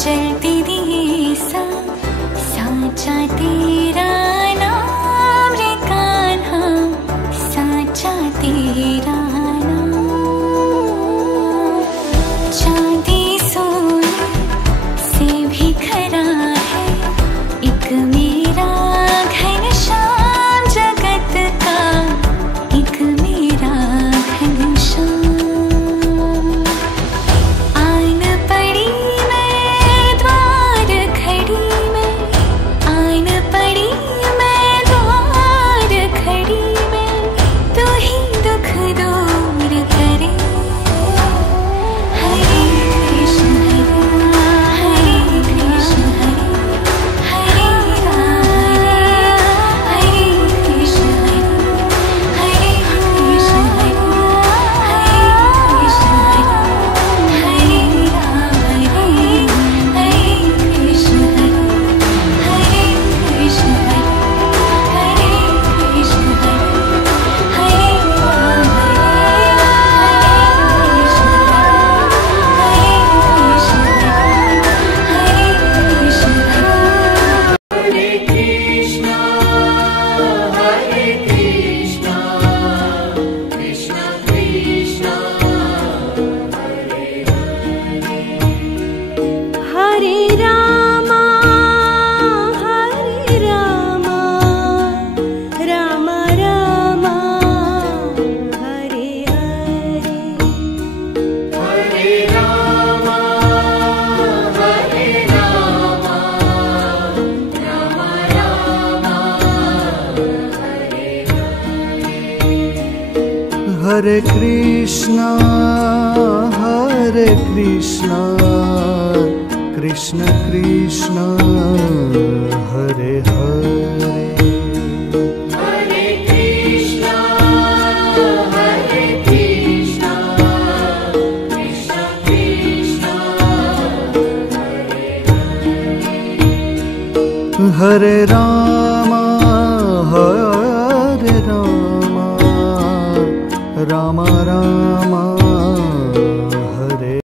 जलती दिए सा साचा तेरा नाम रे कान्हा, साचा तेरा नाम। चांदी सोने से भी खरा है एक मेरा घनश्याम, जगत का एक मेरा घनश्याम। आन पड़ी मैं द्वार खड़ी में, आन पड़ी मैं द्वार खड़ी में, तू ही दुख दूर करे। हरे कृष्ण हरे कृष्ण हरे राम हरे कृष्ण हरे कृष्ण हरे कृष्ण हरे राम हरे कृष्ण हरे कृष्ण हरे कृष्ण हरे राम हरे कृष्णा कृष्ण कृष्ण हरे हरे। हरे कृष्णा कृष्ण कृष्ण हरे हरे राम